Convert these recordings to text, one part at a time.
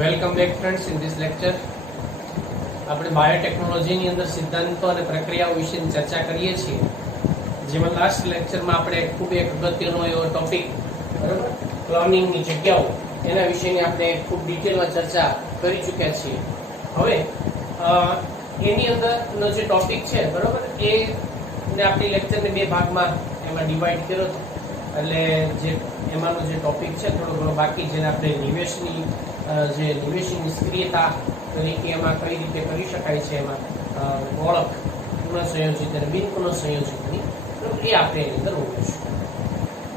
Welcome back friends. In this lecture આપણે બાયોટેકનોલોજીની અંદર સિદ્ધાંતો અને પ્રક્રિયાઓ વિશેની ચર્ચા કરીએ છીએ. જેમાં લાસ્ટ લેક્ચરમાં આપણે ખૂબ એક અગત્યનો એવો ટોપિક, બરાબર, ક્લોનિંગની જગ્યાઓ, એના વિશેની આપણે ખૂબ ડિટેલમાં ચર્ચા કરી ચૂક્યા છીએ. હવે એની અંદરનો જે ટોપિક છે, બરાબર, એને આપણી લેક્ચરને બે ભાગમાં એમાં ડિવાઈડ કર્યો હતો. એટલે જે એમાંનો જે ટોપિક છે થોડો ઘણો બાકી, જેને આપણે નિવેશની નિષ્ક્રિયતા તરીકે એમાં કઈ રીતે કરી શકાય છે, એમાં ઓળખ પુનઃસંયોજિત અને બિન પુનઃસંયોજિતની, એ આપણે એની અંદર ઓળખીશું.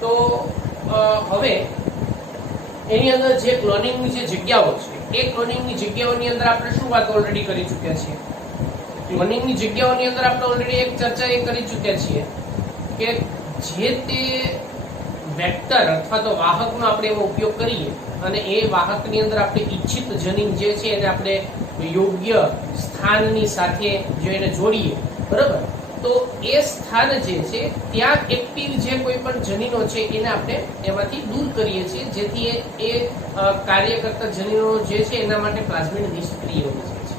તો હવે એની અંદર જે ક્લોનિંગની જે જગ્યાઓ છે, એ ક્લોનિંગની જગ્યાઓની અંદર આપણે શું વાત ઓલરેડી કરી ચૂક્યા છીએ? ક્લોનિંગની જગ્યાઓની અંદર આપણે ઓલરેડી એક ચર્ચા એ કરી ચૂક્યા છીએ કે જે તે વેક્ટર અથવા તો વાહકનો આપણે એવો ઉપયોગ કરીએ અને એ વાહકની અંદર આપણે ઈચ્છિત જનીન જે છે એને આપણે યોગ્ય સ્થાનની સાથે જો એને જોડીએ, બરાબર, તો એ સ્થાન જે છે ત્યાં એક્ટિવ જે કોઈ પણ જનીનો છે એને આપણે એમાંથી દૂર કરીએ છીએ, જેથી એ કાર્ય કરતા જનીનો જે છે એના માટે પ્લાઝમિડ નિષ્ક્રિય બની જાય છે.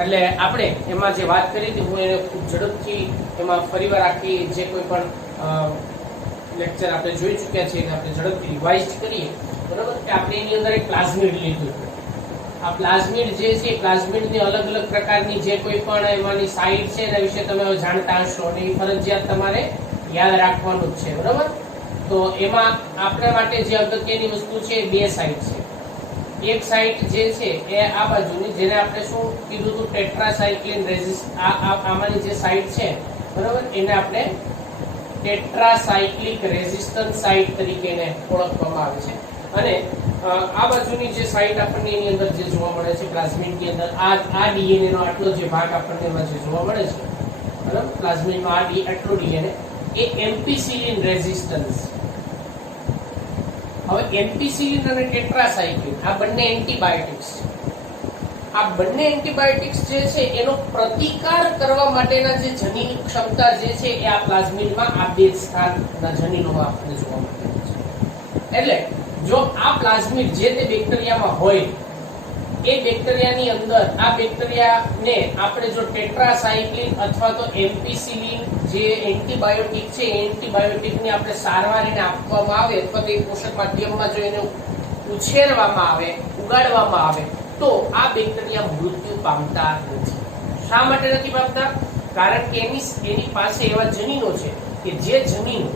એટલે આપણે એમાં જે વાત કરી હતી, હું એને ખૂબ ઝડપથી એમાં ફરીવાર આખી જે કોઈ પણ લેક્ચર આપણે જોઈ ચૂક્યા છીએ એને આપણે ઝડપથી રિવાઇઝ કરીએ, બરાબર, કે આપણે એની અંદર એક પ્લાઝમિડ લીધું. આ પ્લાઝમિડ જે છે, પ્લાઝમિડની અલગ અલગ પ્રકારની જે કોઈ પણ એમાંની સાઇટ છે એના વિશે તમે જાણતા હશો અને એ ફરજિયાત તમારે યાદ રાખવાનું જ છે, બરાબર. તો એમાં આપણા માટે જે અગત્યની વસ્તુ છે બે સાઇટ છે. એક સાઇટ જે છે એ આ બાજુની, જેને આપણે શું કીધું હતું, ટેટ્રાસાયક્લિન આમાંની જે સાઇટ છે, બરાબર, એને આપણે ટેટ્રાસાયક્લિક રેઝિસ્ટન્સ સાઇટ તરીકે એને ઓળખવામાં આવે છે. અને આ બાજુની જે સાઇટ આપણને એની અંદર જે જોવા મળે છે પ્લાઝમિડની અંદર, આ ડીએનએ નો આટલો જે ભાગ આપણને એમાં જે જોવા મળે છે, બરાબર, પ્લાઝમિડનો આટલો ડીએનએ, એ એમ્પિસિલિન રેઝિસ્ટન્સ. હવે એમ્પિસિલિન અને ટેટ્રાસાયક્લિન આ બંને એન્ટીબાયોટિક્સ છે. આ બંને એન્ટીબાયોટિક્સ જે છે એનો પ્રતિકાર કરવા માટેના જે જનીન ક્ષમતા જે છે એ આ પ્લાઝમિડમાં આ બે સ્થાનના જનીનોમાં આપણને જોવા મળે છે. એટલે જો આ પ્લાઝમિડ જે તે બેક્ટેરિયામાં હોય, એ બેક્ટેરિયાની અંદર આ બેક્ટેરિયાને આપણે જો ટેટ્રાસાયક્લિન અથવા તો એમ્પિસિલિન જે એન્ટીબાયોટિક છે, એ એન્ટીબાયોટિકની આપણે સારવાર એને આપવામાં આવે અથવા તો એ પોષક માધ્યમમાં જો એને ઉછેરવામાં આવે, ઉગાડવામાં આવે, તો આ બેક્ટેરિયા મૃત્યુ પામતા નથી. શા માટે નથી પામતા? કારણ કે એની પાસે એવા જનીનો છે કે જે જનીનો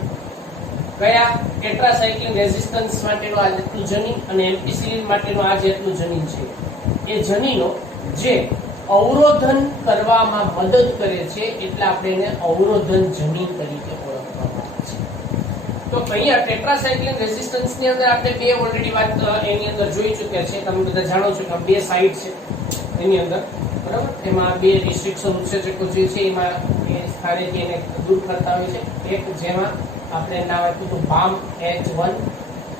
કયા ટેટ્રાસાયક્લિન રેઝિસ્ટન્સ માટેનો આ જેટલું જનીન અને એમ્પિસિલિન માટેનો આ જેટલું જનીન છે, એ જનીનો જે અવરોધન કરવામાં મદદ કરે છે, એટલે આપણે એને અવરોધન જનીન તરીકે ઓળખવામાં આવે છે. તો અહીંયા ટેટ્રાસાયક્લિન રેઝિસ્ટન્સની અંદર આપણે બે ઓલરેડી વાત એની અંદર જોઈ ચૂક્યા છે. તમે બધા જાણો છો કે બે સાઇટ છે એની અંદર, બરાબર. એમાં બે રિસ્ટ્રિક્શન ઉત્સેચકો જે છે એમાં એ સ્થાનેથી એને દૂર કરતા હોય છે. એક જેમાં આપણે નામ આપ્યું હતું BAM-H1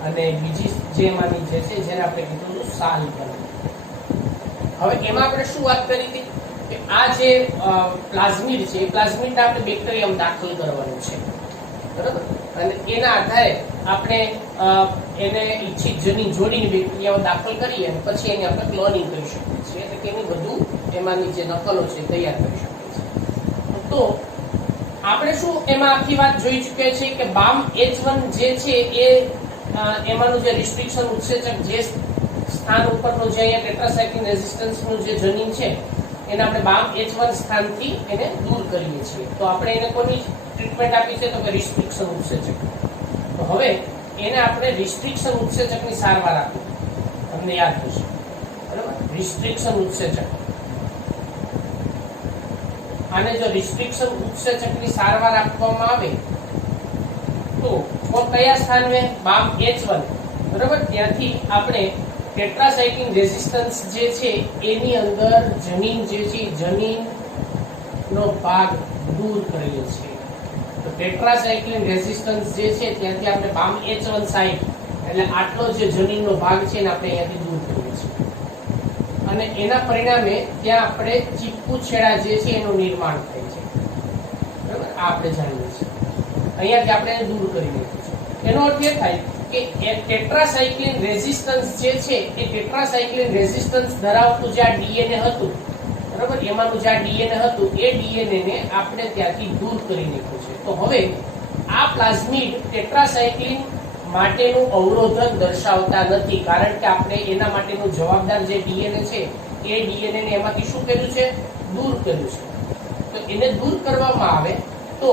અને બીજી જે એમાંની જે છે જેને આપણે કીધું હતું SALL1. હવે એમાં આપણે શું વાત કરી હતી કે આ જે પ્લાઝમિડ છે, એ પ્લાઝમિડને આપણે બેક્ટેરિયમ દાખલ કરવાનું છે, બરાબર, અને એના આધારે આપણે એને ઈચ્છિત જનીન જોડીને બેક્ટેરિયાઓ દાખલ કરીએ અને પછી એની આપણે ક્લોનિંગ કરી શકીએ છીએ, એટલે કે એની બધું એમાંની જે નકલો છે તૈયાર કરી શકીએ છીએ. તો આપણે શું એમાં આખી વાત જોઈ ચૂક્યા છે કે BAM-H1 જે છે એ એમાંનું જે રિસ્ટ્રિક્શન ઉત્સેચક જે સ્થાન ઉપરનો જે અહીંયા ટેટ્રાસાયક્લિન રેઝિસ્ટન્સનું જે જનીન છે એને આપણે BAM-H1 સ્થાનથી એને દૂર કરીએ છીએ. તો આપણે એને કોની ટ્રીટમેન્ટ આપી છે? તો કે રિસ્ટ્રિક્શન ઉત્સેચક. તો હવે એને આપણે રિસ્ટ્રિક્શન ઉત્સેચકની સારવાર આપી, તમને યાદ હશે, બરાબર, રિસ્ટ્રિક્શન ઉત્સેચક. આને જો રિસ્ટ્રિક્શન ઉત્સેચકની સારવાર આપવામાં આવે તો કયા સ્થાને? BAM-H1, બરાબર, ત્યાંથી આપણે ટેટ્રાસાયક્લિન રેઝિસ્ટન્સ જે છે એની અંદર જનીન જે છે, જનીનનો ભાગ દૂર કરીએ છીએ. તો ટેટ્રાસાયક્લિન રેઝિસ્ટન્સ જે છે ત્યાંથી આપણે BAM-H1 સાઇટ, એટલે આટલો જે જનીનનો ભાગ છે એને આપણે અહીંયાથી દૂર કરીએ છીએ અને એના પરિણામે ત્યાં આપણે ચીપકુ છેડા જે છે એનું નિર્માણ થાય છે, બરાબર. આ આપણે જાણીએ છીએ. અહીંયાથી આપણે દૂર કરી નાખીએ છીએ. એનો અર્થ એ થાય કે ટેટ્રાસાયક્લિન રેઝિસ્ટન્સ જે છે એ ટેટ્રાસાયક્લિન રેઝિસ્ટન્સ ધરાવતું જે આ ડીએનએ હતું, બરાબર, એમાંનું જે આ ડીએનએ હતું એ ડીએનએ ને આપણે ત્યાંથી દૂર કરી નાખ્યું છે. તો હવે આ પ્લાઝમિડ ટેટ્રાસાયક્લિન માટેનું અવરોધન દર્શાવતા નથી, કારણ કે આપણે એના માટેનું જવાબદાર જે ડીએનએ છે એ ડીએનએ ને એમાંથી શું કર્યું છે? દૂર કર્યું છે. તો એને દૂર કરવામાં આવે તો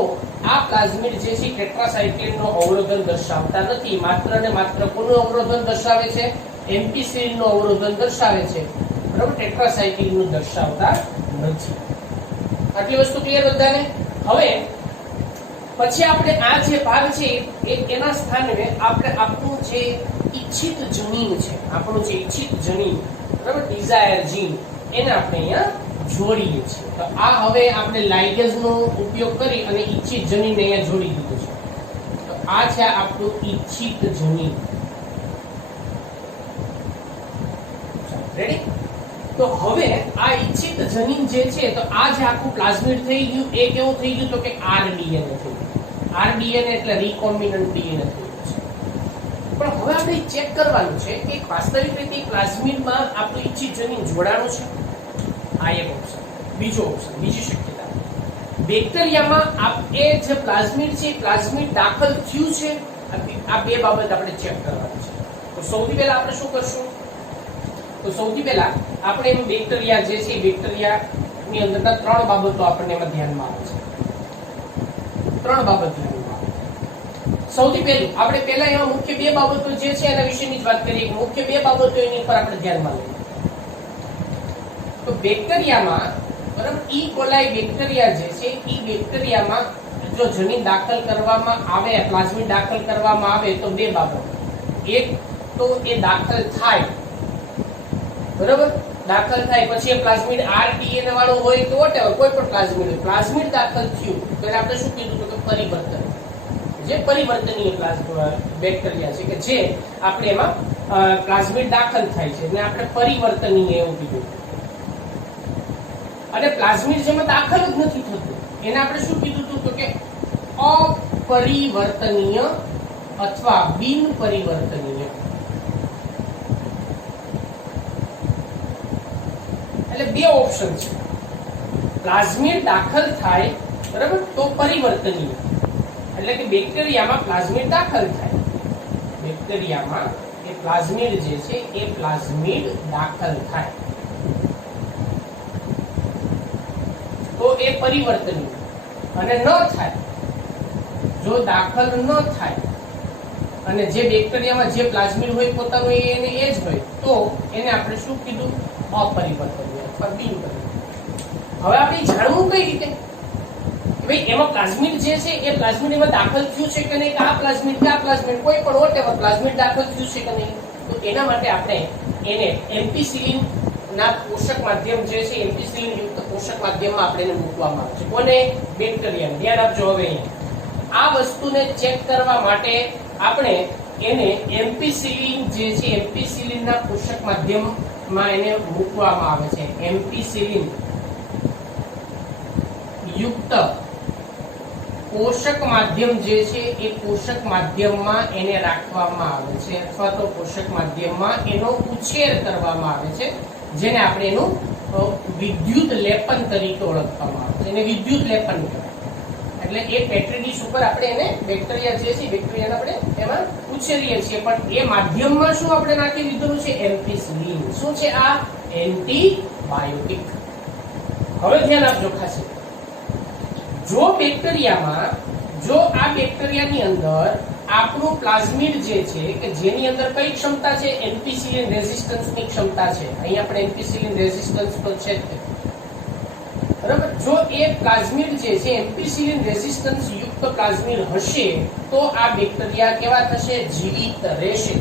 આ પ્લાઝમિડ જે છે ટેટ્રાસાયક્લિનનો અવરોધન દર્શાવતા નથી, માત્ર ને માત્ર કોનું અવરોધન દર્શાવે છે? એમ્પિસિલિનનું અવરોધન દર્શાવે છે, બરાબર, ટેટ્રાસાયક્લિનનું દર્શાવતા નથી. આટલી વસ્તુ ક્લિયર બધાને? હવે પછી આપણે આ જે ભાગ છે એના સ્થાને આપણે આપણું જે ઈચ્છિત જનીન છે, આપણું જે ઈચ્છિત જનીન, બરાબર, ડિઝાયર જીન, એને આપણે અહીંયા જોડીએ છીએ. તો આ હવે આપણે લાઇગેઝનો ઉપયોગ કરી અને ઈચ્છિત જનીનને અહીંયા જોડી દીધું છે. તો આ છે આપણું ઈચ્છિત જનીન. રેડી? તો હવે આ ઈચ્છિત જનીન જે છે, તો આ જે આખું પ્લાઝમિડ થઈ ગયું એ કેવું થઈ ગયું? તો કે આરડીએનએ થઈ ગયું. આરડીએનએ એટલે રીકોમ્બિનન્ટ ડીએનએ થઈ ગયું છે. પણ હવે આપણે ચેક કરવાનું છે કે વાસ્તવિક રીતે પ્લાઝમિડમાં આપણું ઈચ્છિત જનીન જોડાણું છે. આ એક ઓપ્શન. બીજો ઓપ્શન, બીજી શક્યતા, બેક્ટેરિયામાં એ જે પ્લાઝમિડ છે પ્લાઝમિડ દાખલ થયું છે. આ બે બાબત આપણે ચેક કરવાની છે. તો સૌથી પહેલા આપણે શું કરશું? તો સૌથી પહેલા આપણે એનું બેક્ટેરિયા જે છે બેક્ટેરિયાની અંદરના ત્રણ બાબતો આપણને એમાં ધ્યાનમાં આવે છે. ત્રણ બાબત ધ્યાનમાં આવે છે. સૌથી પહેલું આપણે પહેલા એમાં મુખ્ય બે બાબતો જે છે એના વિશેની જ વાત કરીએ. મુખ્ય બે બાબતો એની પર આપણે ધ્યાનમાં લઈએ. તો બેક્ટેરિયામાં, બરાબર, ઈ કોલાઈ બેક્ટેરિયા જે છે ઈ બેક્ટેરિયામાં જો જનીન દાખલ કરવામાં આવે, પ્લાઝમિડ દાખલ કરવામાં આવે તો બે બાબત. એક તો એ દાખલ થાય, બરાબર, દાખલ થાય પછી એ પ્લાઝમિડ આરડીએનએ વાળું હોય તો વોટેવર કોઈ પણ પ્લાઝમિડ દાખલ થયું તો એને આપણે શું કીધું? તો પરિવર્તન. જે પરિવર્તનીય બેક્ટેરિયા છે કે જે આપણે એમાં પ્લાઝમિડ દાખલ થાય છે એને આપણે પરિવર્તનીય એવું કીધું. અને પ્લાઝમિડ જેમાં દાખલ જ નથી થતું એને આપણે શું કીધું હતું? તો કે અપરિવર્તનીય અથવા બિન પરિવર્તનીય. એટલે બે ઓપ્શન છે. પ્લાઝમિડ દાખલ થાય, બરાબર, તો પરિવર્તનીય એટલે કે બેક્ટેરિયામાં પ્લાઝમિડ દાખલ થાય, બેક્ટેરિયામાં એ પ્લાઝમિડ જે છે એ પ્લાઝમિડ દાખલ થાય તો એ પરિવર્તનીય. અને ન થાય, જો દાખલ ન થાય અને જે બેક્ટેરિયામાં જે પ્લાઝમિડ હોય પોતાનું એને એ જ હોય તો એને આપણે શું કીધું? અપરિવર્તનીય અથવા બિન પરિવર્તનીય. હવે આપણે જાણવું કઈ રીતે કે ભાઈ એમાં પ્લાઝમિડ જે છે એ પ્લાઝમિડ એમાં દાખલ થયું છે કે નહીં? આ પ્લાઝમિડ કોઈ પણ વોટેવર પ્લાઝમિડ દાખલ થયું છે કે નહીં? તો એના માટે આપણે એને એમ્પિસિલિન ના પોષક માધ્યમ જે છે એમ્પિસિલિન યુક્ત પોષક માધ્યમમાં આપણે એને મૂકવામાં આવે છે. કોને? બેક્ટેરિયાને. ધ્યાન આપજો. હવે આ વસ્તુને ચેક કરવા માટે આપણે એને એમ્પિસિલિન જે છે એમ્પિસિલિનના પોષક માધ્યમમાં એને મૂકવામાં આવે છે. એમ્પિસિલિન યુક્ત પોષક માધ્યમ જે છે એ પોષક માધ્યમમાં એને રાખવામાં આવે છે અથવા તો પોષક માધ્યમમાં એનો ઉછેર કરવામાં આવે છે, જેને આપણે એનું વિદ્યુત લેપન તરીકે ઓળખવામાં આવે છે. એને વિદ્યુત લેપન કહેવાય. એટલે એ પેટ્રી ડીશ ઉપર આપણે એને બેક્ટેરિયા જે છે બેક્ટેરિયાને આપણે એમાં ઉછેરીએ છીએ, પણ એ માધ્યમમાં શું આપણે નાખી દીધેલું છે? એમ્પિસિલિન. શું છે આ? એન્ટીબાયોટિક. હવે ધ્યાન આપજો ખાસ. જો બેક્ટેરિયામાં, જો આ બેક્ટેરિયાની અંદર આપણું પ્લાઝમિડ જે છે કે જેની અંદર કઈ ક્ષમતા છે? એમ્પિસિલિન રેઝિસ્ટન્સની ક્ષમતા છે. અહીં આપણે એમ્પિસિલિન રેઝિસ્ટન્સ તો છે જ, બરાબર. જો એ પ્લાઝમિડ જે છે એમ્પિસિલિન રેઝિસ્ટન્સ યુક્ત પ્લાઝમિડ હશે તો આ બેક્ટેરિયા કેવા થશે? જીવિત રહેશે.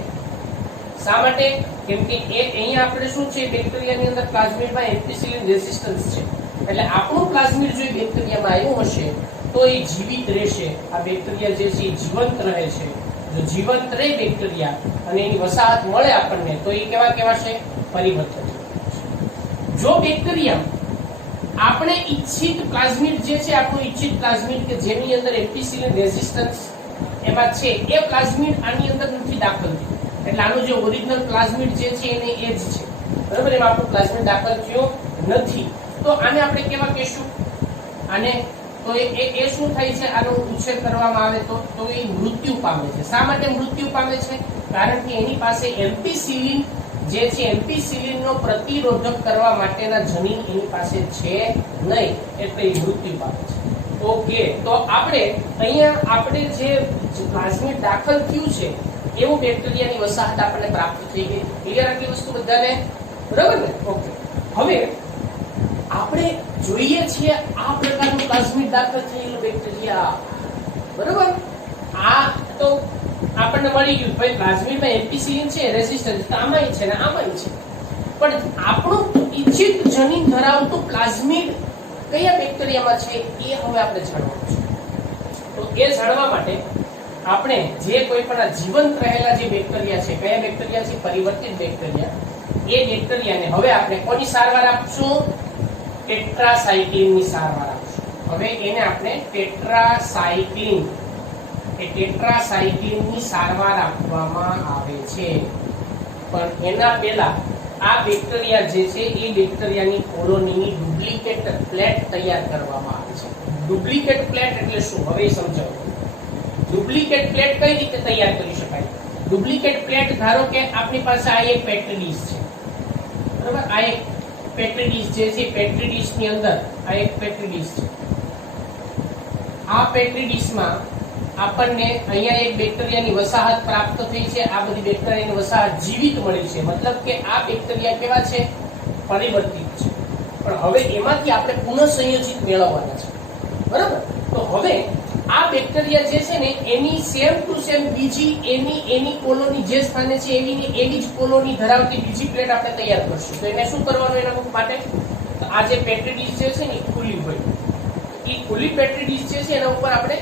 શા માટે? કેમ કે એ અહીંયા આપણે શું છે બેક્ટેરિયાની અંદર પ્લાઝમિડમાં એમ્પિસિલિન રેઝિસ્ટન્સ છે. એટલે આપણું પ્લાઝમિડ જો બેક્ટેરિયામાં આવ્યું હશે તો એ જીવિત રહેશે. આ બેક્ટેરિયા જે છે એ જીવંત રહે છે. જો જીવંત રહે બેક્ટેરિયા અને એની વસાહત મળે આપણને તો એ કેવા કહેવાશે? પરિવર્તન. જો બેક્ટેરિયા આપણે ઈચ્છિત પ્લાઝમિડ જે છે આપણું ઈચ્છિત પ્લાઝમિડ કે જેની અંદર એમ્પિસિલિન રેઝિસ્ટન્સ એમાં છે એ પ્લાઝમિડ આની અંદર નથી દાખલ થયું, એટલે આનું જે ઓરિજિનલ પ્લાઝમિડ જે છે એને એ જ છે, બરાબર. એમાં આપણું પ્લાઝમિડ દાખલ થયો નથી, તો આને આપણે કેવા કહેશું? આને તો એ શું થાય છે? આનો ઉછેર કરવામાં આવે તો એ મૃત્યુ પામે છે. શા માટે મૃત્યુ પામે છે? કારણ કે એની પાસે એમ્પિસિલિન જે છે, એમ્પિસિલિન નો પ્રતિરોધક કરવા માટેના જનીન એની પાસે છે નહીં, એટલે એ મૃત્યુ પામે છે. ઓકે, તો અહીંયા આપણે જે પ્લાઝમિડ દાખલ થયું છે એવું બેક્ટેરિયાની વસાહત આપણને પ્રાપ્ત થઈ ગઈ. ક્લિયર આટલી વસ્તુ બધાને? બરાબર ને? ઓકે, હવે આપણે જોઈએ છીએ આ પ્રકારનું પ્લાઝમિડ દાખલ થયેલું બેક્ટેરિયા, બરાબર. આ તો આપણને મળી ગયું ભાઈ, પ્લાઝમિડમાં એમ્પિસિલિન છે, રેઝિસ્ટન્સ તો આમાંય છે ને આમાંય છે, પણ આપણું ઇચ્છિત જનીન ધરાવતું પ્લાઝમિડ કયા બેક્ટેરિયામાં છે એ હવે આપણે જાણવાનું છે. તો એ જાણવા માટે આપણે જે કોઈ પણ આ જીવંત રહેલા જે બેક્ટેરિયા છે, કયા બેક્ટેરિયા છે? પરિવર્તિત બેક્ટેરિયા. એ બેક્ટેરિયાને હવે આપણે કોની સારવાર આપશું? ટેટ્રાસાયક્લિનની સારવાર આપશું. હવે એને આપણે ટેટ્રાસાયક્લિનની સારવાર આપવામાં આવે છે. પણ એના પહેલા આ બેક્ટેરિયા જે છે એ બેક્ટેરિયાની કોલોનીની ડુપ્લિકેટ પ્લેટ તૈયાર કરવામાં આવે છે. ડુપ્લિકેટ પ્લેટ એટલે શું? હવે સમજાવો. ડુપ્લિકેટ પ્લેટ કઈ રીતે તૈયાર કરી શકાય? ડુપ્લિકેટ પ્લેટ, ધારો કે આપણી પાસે આ એક પેટ્રી ડીશ છે, બરાબર. આ એક પેટ્રી ડીશ જે છે, પેટ્રી ડીશ ની અંદર આ એક પેટ્રી ડીશ છે. આ પેટ્રી ડીશમાં આપણને અહીંયા એક બેક્ટેરિયાની વસાહત પ્રાપ્ત થઈ છે. આ બધી બેક્ટેરિયાની વસાહત જીવિત મળી છે, મતલબ કે આ બેક્ટેરિયા કેવા છે? પરિવર્તિત છે. પણ હવે એમાંથી આપણે પુનઃસંયોજિત મેળવવાના છે, બરાબર. તો હવે આ બેક્ટેરિયા જે છે ને એની સેમ ટુ સેમ બીજી એની કોલોની જે સ્થાને છે એવી જ કોલોની ધરાવતી બીજી પ્લેટ આપણે તૈયાર કરશું. તો એને શું કરવાનું? એના માટે આ જે પેટ્રી ડીશ જે છે ને એ ખુલ્લી હોય, એ ખુલ્લી પેટ્રી ડીશ જે છે એના ઉપર આપણે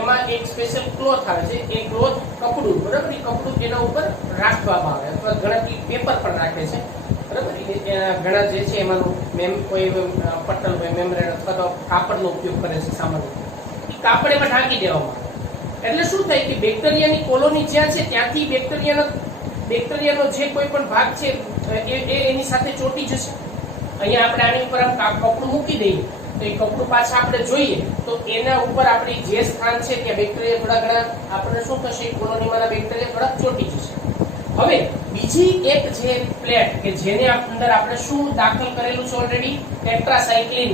એમાં એક સ્પેશિયલ ક્લોથ આવે છે, એ ક્લોથ કપડું, બરાબર. એ કપડું એના ઉપર રાખવામાં આવે, અથવા ઘણા પેપર પણ રાખે છે, બરાબર. ઘણા જે છે એમાંનું કોઈ પટલ હોય, મેમ્બ્રેન અથવા તો કાપડનો ઉપયોગ કરે છે સામાન્ય. એ કાપડ એમાં ઢાંકી દેવામાં આવે, એટલે શું થાય કે બેક્ટેરિયાની કોલોની જ્યાં છે ત્યાંથી બેક્ટેરિયાનો જે કોઈ પણ ભાગ છે એ એની સાથે ચોંટી જશે. અહીંયા આપણે આની ઉપર આમ કપડું મૂકી દઈએ તો એ કપડું પાછા આપણે જોઈએ તો એના ઉપર આપણી જે સ્થાન છે ત્યાં બેક્ટેરિયા થોડા ઘણા આપણને શું થશે? કોલોનીમાંના બેક્ટેરિયા થોડા ચોંટી જશે. હવે બીજી એક જે પ્લેટ કે જેને અંદર આપણે શું દાખલ કરેલું છે? ઓલરેડી ટેટ્રાસાયક્લિન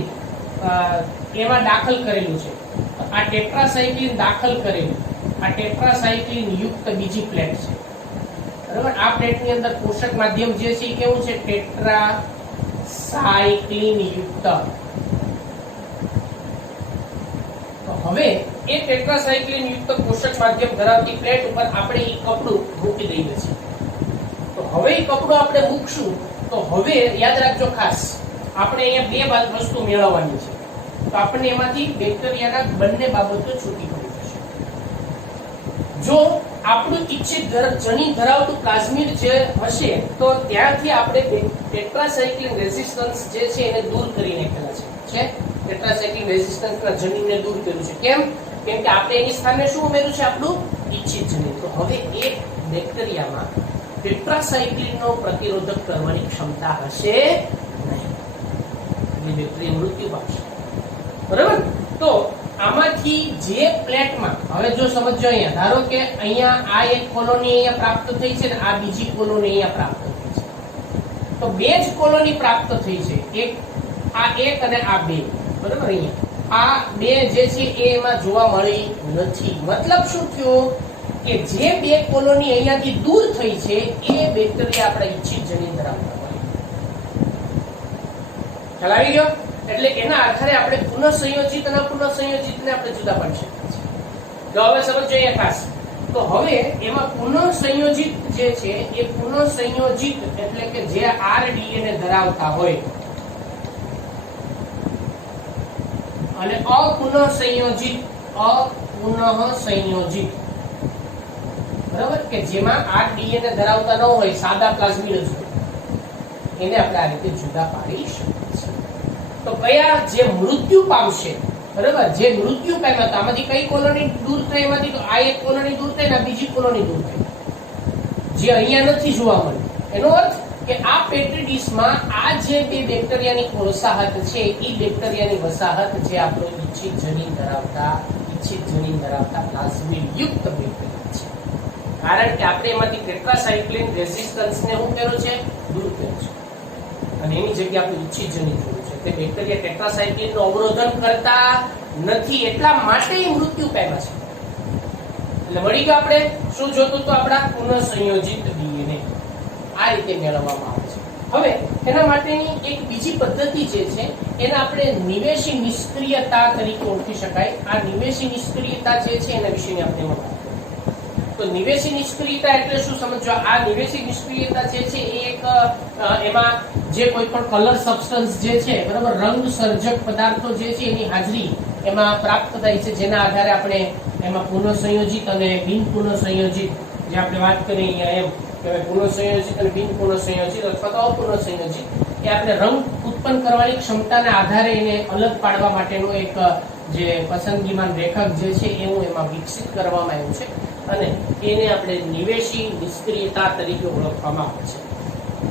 એમાં દાખલ કરેલું છે. આ ટેટ્રાસાયક્લિન દાખલ કરેલું, આ ટેટ્રાસાયક્લિન યુક્ત બીજી પ્લેટ છે, બરાબર. આ પ્લેટની અંદર પોષક માધ્યમ જે છે એ કેવું છે? ટેટ્રાસાયક્લિન યુક્ત. હવે એ ટેટ્રાસાયક્લિન યુક્ત પોષક માધ્યમ ધરાવતી પ્લેટ ઉપર આપણે એ કપડું મૂકી દઈએ છીએ. તો હવે એ કપડું આપણે મૂકશું તો હવે યાદ રાખજો ખાસ, આપણે અહીંયા બે વસ્તુ મેળવવાની છે. તો આપણને એમાંથી બેક્ટેરિયાના બંને બાબતો છૂટી પડી જશે. જો આપણું ઇચ્છિત જનીન ધરાવતું પ્લાઝમિડ જે હશે તો ત્યાંથી આપણે ટેટ્રાસાયક્લિન રેઝિસ્ટન્સ જે છે એને દૂર કરી નાખેલા છે. ટેટ્રાસાયક્લિન રેઝિસ્ટન્સના જનીનને દૂર કર્યું છે. કેમ કે આપણે એની સ્થાને શું ઉમેર્યું છે? આપણું ઇચ્છિત જનીન. તો હવે એક બેક્ટેરિયામાં ટેટ્રાસાયક્લિનનો પ્રતિરોધક કરવાની ક્ષમતા હશે નહીં, એટલે બેક્ટેરિયા મૃત્યુ પામશે, બરાબર. તો આમાંથી જે પ્લેટમાં હવે જો સમજો, અહીંયા ધારો કે અહીંયા આ એક કોલોની અહીંયા પ્રાપ્ત થઈ છે ને આ બીજી કોલોની અહીંયા પ્રાપ્ત થઈ છે, તો બે જ કોલોની પ્રાપ્ત થઈ છે, આ એક અને આ બે, બરાબર. અહીંયા આ બે જે છે એ એમાં જોવા મળી નથી. મતલબ શું થયું કે જે બે કોલોની અહીંયાથી દૂર થઈ છે એ બેક્ટેરિયા આપણા ઈચ્છિત જનીન ધરાવતા હોય. ખ્યાલ આવી ગયો? એટલે એના આધારે આપણે પુનઃસંયોજિત અને પુનઃસંયોજિતને આપણે જુદા પાડી શકીએ છીએ. તો હવે સમજો અહીંયા ખાસ, તો હવે એમાં પુનઃસંયોજિત જે છે એ પુનઃસંયોજિત એટલે કે જે RDNA ધરાવતા હોય અને અપુનઃસંયોજિત બરાબર, કે જેમાં RDNA ધરાવતા ન હોય, સાદા પ્લાઝમિડ જ હોય, એને આપણે આ રીતે જુદા પાડી શકીએ છીએ. તો કયા જે મૃત્યુ પામશે, બરાબર, જે મૃત્યુ પામ્યા હતા આમાંથી કઈ કોલોની દૂર થઈ, એમાંથી તો આ એક કોલોની દૂર થઈ ને આ બીજી કોલોની દૂર થઈ, જે અહીંયા નથી જોવા મળી. એનો અર્થ કે આ પેટ્રી ડીશમાં આ જે બે બેક્ટેરિયાની વસાહત છે એ બેક્ટેરિયાની વસાહત જે આપણો ઈચ્છિત જનીન ધરાવતા પ્લાઝમિડ યુક્ત બેક્ટેરિયા છે. કારણ કે આપણે એમાંથી ટેટ્રાસાયક્લિન રેઝિસ્ટન્સને શું કર્યો છે, દૂર કર્યો છે, અને એની જગ્યાએ આપણે ઈચ્છિત જનીન જોયું છે. તે બેક્ટેરિયા ટેટ્રાસાયક્લિનનું અવરોધન કરતા નથી, એટલા માટે મૃત્યુ પામ્યા છે. એટલે મળી ગયું આપણે શું જોતું તો આપણા પુનઃસંયોજિત ડીએનએ આ રીતે મેળવવામાં આવે છે. હવે એના માટેની એક બીજી પદ્ધતિ જે છે એને આપણે નિવેશી નિષ્ક્રિયતા તરીકે ઓળખી શકાય. આ નિવેશી નિષ્ક્રિયતા જે છે એના વિશેની આપણે વાત કરીએ. તો નિવેશી નિષ્ક્રિયતા એટલે શું સમજો. આ નિવેશી નિષ્ક્રિયતા જે છે એ એક એમાં જે કોઈ પણ કલર સબસ્ટન્સ જે છે બરાબર, રંગ સર્જક પદાર્થો જે છે એની હાજરી એમાં પ્રાપ્ત થાય છે, જેના આધારે આપણે એમાં પુનઃસંયોજિત અને બિન પુનઃસંયોજિત જે આપણે વાત કરી અહીંયા એમ કે પુનઃસંયોજિત અને બિન પુનઃસંયોજિત અથવા તો અપુનઃસંયોજિત એ આપણે રંગ ઉત્પન્ન કરવાની ક્ષમતાના આધારે એને અલગ પાડવા માટેનો એક જે પસંદગીમાન રેખક જે છે એવું એમાં વિકસિત કરવામાં આવ્યું છે અને એને આપણે નિવેશી નિષ્ક્રિયતા તરીકે ઓળખવામાં આવે છે.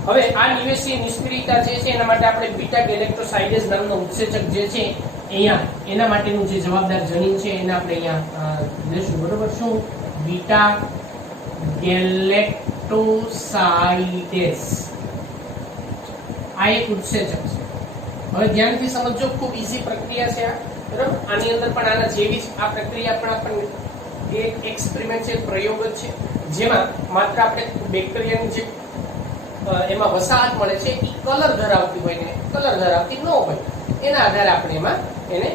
હવે આ નિવેશી નિષ્ક્રિયતા જે છે એના માટે આપણે બીટા ગેલેક્ટોસાઇડેઝ નામનો ઉત્સેચક જે છે અહીંયા એના માટેનું જે જવાબદાર જનીન છે એને આપણે અહીંયા લેશું. બરોબર, શું બીટા ગેલેક્ટોસાઇડેઝ આ એક ઉત્સેચક છે. હવે ધ્યાનથી સમજો, ખૂબ ઈઝી પ્રક્રિયા છે આ. બરાબર, આની અંદર પણ આના જેવી જ આ પ્રક્રિયા પણ આપણને એક એક્સપેરિમેન્ટ છે, પ્રયોગ જ છે, જેમાં માત્ર આપણે બેક્ટેરિયાની જે એમાં વસાહત મળે છે એ કલર ધરાવતી હોય ને કલર ધરાવતી ન હોય એના આધારે આપણે એમાં એને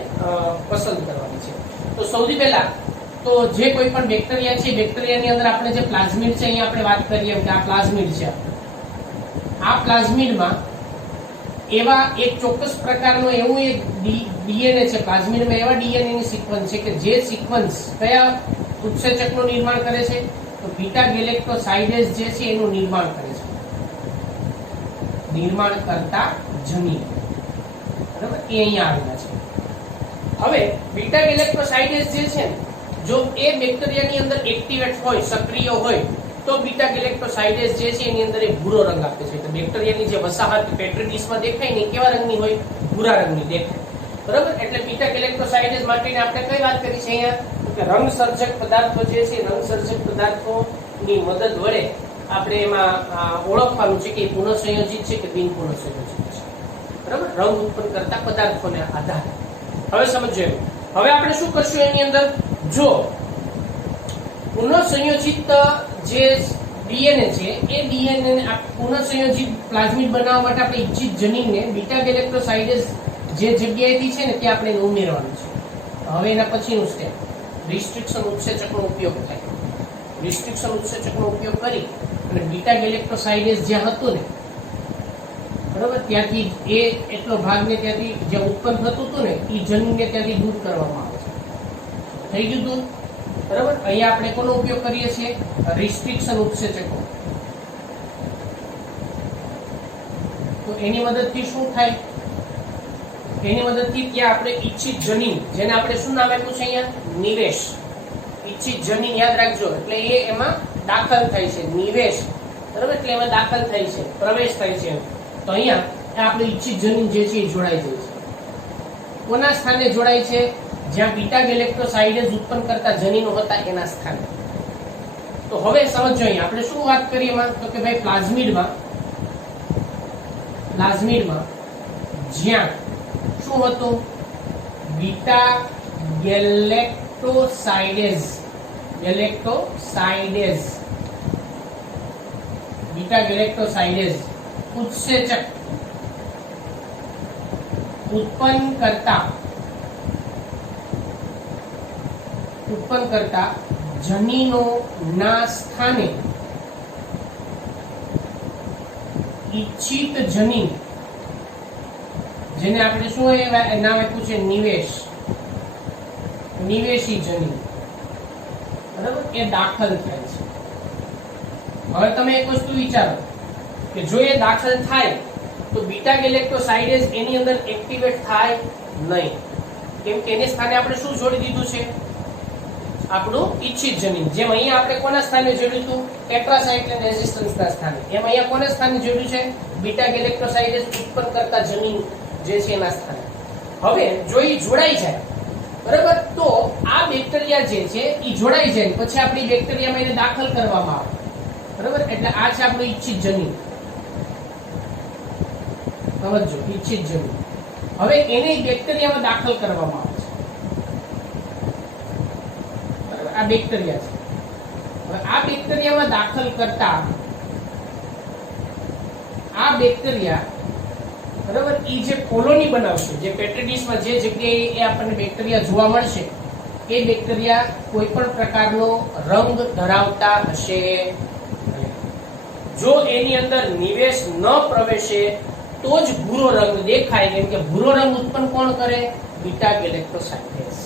પસંદ કરવાની છે. તો સૌથી પહેલા તો જે કોઈ પણ બેક્ટેરિયા છે બેક્ટેરિયાની અંદર આપણે જે પ્લાઝમિડ છે અહીંયા આપણે વાત કરીએ કે આ પ્લાઝમિડ છે. આ પ્લાઝમિડમાં એવા એક ચોક્કસ પ્રકારનો એવું એક ડીએનએ છે, પ્લાઝમિડમાં એવા ડીએનએ ની સિક્વન્સ છે કે જે સિક્વન્સ કયા ઉત્સેચકનું નિર્માણ કરે છે, તો બીટા ગેલેક્ટોસાઇડેઝ જે છે એનું નિર્માણ કરે છે, નિર્માણ કરતા જનીન. બરાબર, એ અહીંયા આવેલા છે. હવે બીટા ગેલેક્ટોસાઇડેઝ જે છે જો એ બેક્ટેરિયાની અંદર એક્ટિવેટ હોય, સક્રિય હોય, તો બીટા ગેલેક્ટોસાઇડેઝ જે છે એની અંદર એક ભૂરો રંગ આપે છે. તો બેક્ટેરિયાની જે વસાહત પેટ્રી ડીશમાં દેખાય ને કેવા રંગની હોય, ભૂરા રંગની દેખાય. બરાબર, એટલે બીટા ગેલેક્ટોસાઇડેઝ માટેની આપણે કઈ વાત કરી છે અહીંયા કે રંગ સર્જક પદાર્થો જે છે, રંગ સર્જક પદાર્થોની મદદ વડે આપણે એમાં ઓળખવાનું છે કે પુનઃસંયોજિત છે કે બિન પુનઃસંયોજિત છે. બરાબર, રંગ ઉત્પન્ન કરતા પદાર્થોને આધારે. હવે સમજો, હવે આપણે શું કરશું એની અંદર, જો પુનઃસંયોજિત જે ડીએનએ છે એ ડીએનએ ને પુનઃસંયોજિત પ્લાઝમિડ બનાવવા માટે આપણે ઈચ્છિત જનીનને બીટા ગેલેક્ટોસાઇડેઝ જે જગ્યાએથી છે ને ત્યાં આપણે ઉમેરવાનું છે. હવે એના પછીનું સ્ટેપ રિસ્ટ્રિક્શન ઉત્સેચકનો ઉપયોગ થાય. રિસ્ટ્રિક્શન ઉત્સેચકનો ઉપયોગ કરી અને બીટા ગેલેક્ટોસાઇડેઝ જ્યાં હતું ને બરાબર, ત્યાંથી એ એટલો ભાગને ત્યાંથી જે ઉત્પન્ન થતું હતું ને એ જનીનને ત્યાંથી દૂર કરવામાં આવે છે. થઈ ગયું દૂર. બરાબર, અહીંયા આપણે કોનો ઉપયોગ કરીએ છીએ, રિસ્ટ્રિક્શન ઉત્સેચકો. તો એની મદદથી શું થાય, એની મદદથી ત્યાં આપણે ઈચ્છિત જનીન, જેને આપણે શું નામ આપ્યું છે અહીંયા, નિવેશ. ઈચ્છિત જનીન યાદ રાખજો, એટલે એ એમાં દાખલ થાય છે, નિવેશ. બરાબર, એટલે એમાં દાખલ થાય છે, પ્રવેશ થાય છે. તો અહીંયા આપણે ઈચ્છિત જનીન જે છે એ જોડાઈ જાય છે. કોના સ્થાને જોડાય છે, જ્યાં બીટા ગેલેક્ટોસાઇડેઝ ઉત્પન્ન કરતા જનીનો હતા એના સ્થાને. તો હવે સમજો, અહીંયા આપણે શું વાત કરીએ એમાં, તો કે ભાઈ પ્લાઝમિડમાં જ્યાં શું હતું, બીટા ગેલેક્ટોસાઇડેઝ ઉત્સેચક ઉત્પન્ન કરતા જનીનો ના સ્થાને ઈચ્છિત જનીન, જેને આપણે શું નામ આપ્યું છે, નિવેશી જનીન. બરાબર, એ દાખલ થાય છે. હવે તમે એક વસ્તુ વિચારો કે જો એ દાખલ થાય તો બીટા ગેલેક્ટોસાઇડેઝ એની અંદર એક્ટિવેટ થાય નહીં. કેમ કે એની સ્થાને આપણે શું જોડી દીધું છે? આપણું ઈચ્છિત જનીન. જેમ અહીંયા આપણે કોના સ્થાને જોડ્યું હતું? ટેટ્રાસાઇક્લિન રેઝિસ્ટન્સના સ્થાને. એમ અહીંયા કોના સ્થાને જોડ્યું છે? બીટા ગેલેક્ટોસાઇડેઝ ઉત્પન્ન કરતા જનીન જે છે એના સ્થાને. હવે જો એ જોડાઈ જાય, બરાબર, તો આ બેક્ટેરિયા જે છે એ જોડાઈ જાય પછી આપણી બેક્ટેરિયામાં એને દાખલ કરવામાં આવે, બરાબર. એટલે આ છે આપણું ઈચ્છિત જનીન. સમજો, ઈચ્છિત જનીન. હવે એને બેક્ટેરિયામાં દાખલ કરવામાં આવે છે, બરાબર. આ બેક્ટેરિયા છે. હવે આ બેક્ટેરિયામાં દાખલ કરતા આ બેક્ટેરિયા, બરાબર, એ જે કોલોની બનાવશે, જે પેટ્રી ડિશમાં જે જગ્યાએ એ આપણને બેક્ટેરિયા જોવા મળશે, એ બેક્ટેરિયા કોઈ પણ પ્રકારનો રંગ ધરાવતા હશે નહીં. જો એની અંદર નિવેશ ન પ્રવેશે તો જ ભૂરો રંગ દેખાય, કેમ કે ભૂરો રંગ ઉત્પન્ન કોણ કરે? બીટા ગેલેક્ટોસાઇડેઝ.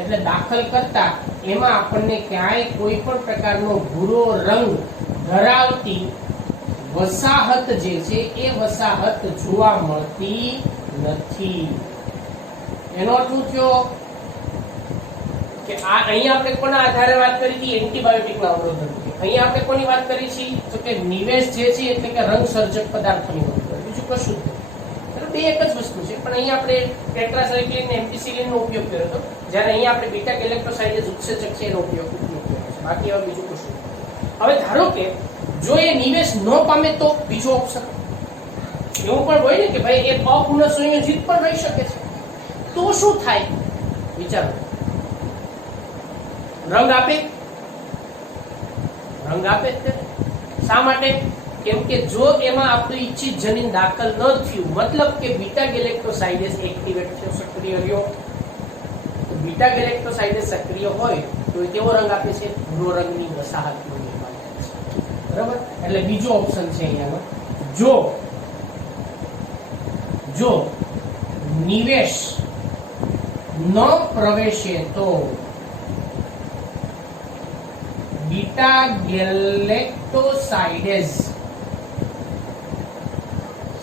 એટલે દાખલ કરતા એમાં આપણને ક્યાંય કોઈ પણ પ્રકારનો ભૂરો રંગ ધરાવતી વસાહત જે છે એ વસાહત જોવા મળતી નથી. એનો અર્થ શું થયો? કે આ અહીંયા આપણે કોના આધારે વાત કરી હતી? એન્ટીબાયોટિકના અવરોધનથી. અહીંયા આપણે કોની વાત કરી છે? તો કે નિવેશ જે છે એટલે કે રંગ સર્જક પદાર્થોની વાત કરી. બીજું કશું જ નહીં. બે એક જ વસ્તુ છે, પણ અહીંયા આપણે ટેટ્રાસાઇક્લિન ને એમ્પિસિલિન નો ઉપયોગ કર્યો હતો, જ્યારે અહીંયા આપણે બીટા ગેલેક્ટોસાઇડેઝ ઉત્સેચક છે એનો ઉપયોગ કર્યો છે. બાકી હવે બીજું કશું. હવે ધારો કે જો એ નિવેશ ન પામે તો બીજો ઓપ્શન એવું પણ હોય ને કે ભાઈ એ અપુનઃ સંયોજિત પણ રહી શકે છે, તો શું થાય? વિચારો. રંગ આપે? રંગ આપે જ. શા માટે? કેમ કે જો એમાં આપણું ઈચ્છિત જનીન દાખલ ન થયું, મતલબ કે બીટા ગેલેક્ટોસાઇડેઝ એક્ટિવેટ થયો, સક્રિય રહ્યો. તો બીટા ગેલેક્ટોસાઇડેઝ સક્રિય હોય તો એ કેવો રંગ આપે છે? ભૂરો રંગની વસાહતનો નિર્માણ કરે છે, બરાબર. એટલે બીજો ઓપ્શન છે અહીંયાનો, જો નિવેશ ન પ્રવેશે તો બીટા ગેલેક્ટોસાઇડેઝ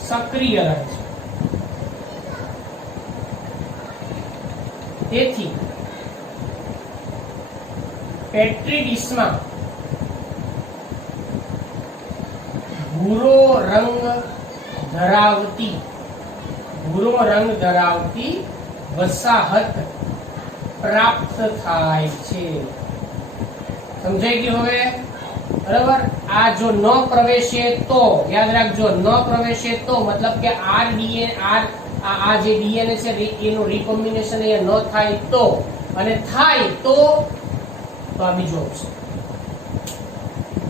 સક્રિય રહે છે. તેથી પેટ્રી ડિશમાં ભૂરો રંગ ધરાવતી વસાહત પ્રાપ્ત થાય છે. સમજાઈ ગયું હવે? બરાબર. આ જો ન પ્રવેશે તો યાદ રાખજો, ન પ્રવેશે તો મતલબ કે આ જે ડીએનએ છે એનું રીકોમ્બિનેશન એ ન થાય તો, અને થાય તો આ બીજો ઓપ્શન.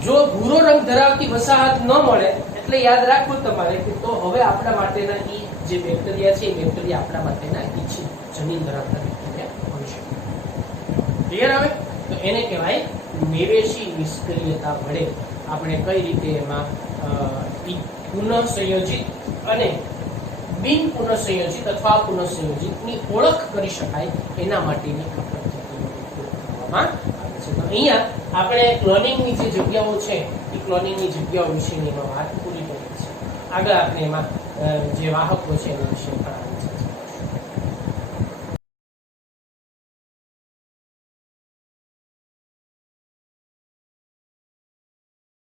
જો ભૂરો રંગ ધરાવતી વસાહત ન મળે એટલે યાદ રાખવું તમારે કે તો હવે આપણા માટેના જે બેક્ટેરિયા છે એ બેક્ટેરિયા આપણા માટેના ઈચ્છિત જનીન ધરાવતા બેક્ટેરિયા હોઈ શકે. ક્લિયર આવે? તો એને કહેવાય નિવેશી નિષ્ક્રિયતા મળે. આપણે કઈ રીતે એમાં પુનઃ સંયોજિત અને બિન પુનઃ સંયોજિત અથવા પુનઃ સંયોજિતની ઓળખ કરી શકાય એના માટેની પદ્ધતિનો ઉપયોગ કરવામાં આવે છે. તો અહીંયા આપણે ક્લોનિંગની જે જગ્યાઓ છે એ ક્લોનિંગની જગ્યાઓ વિશેની વાત પૂરી કરી છે. આગળ આપણે એમાં જે વાહકો છે એના વિશે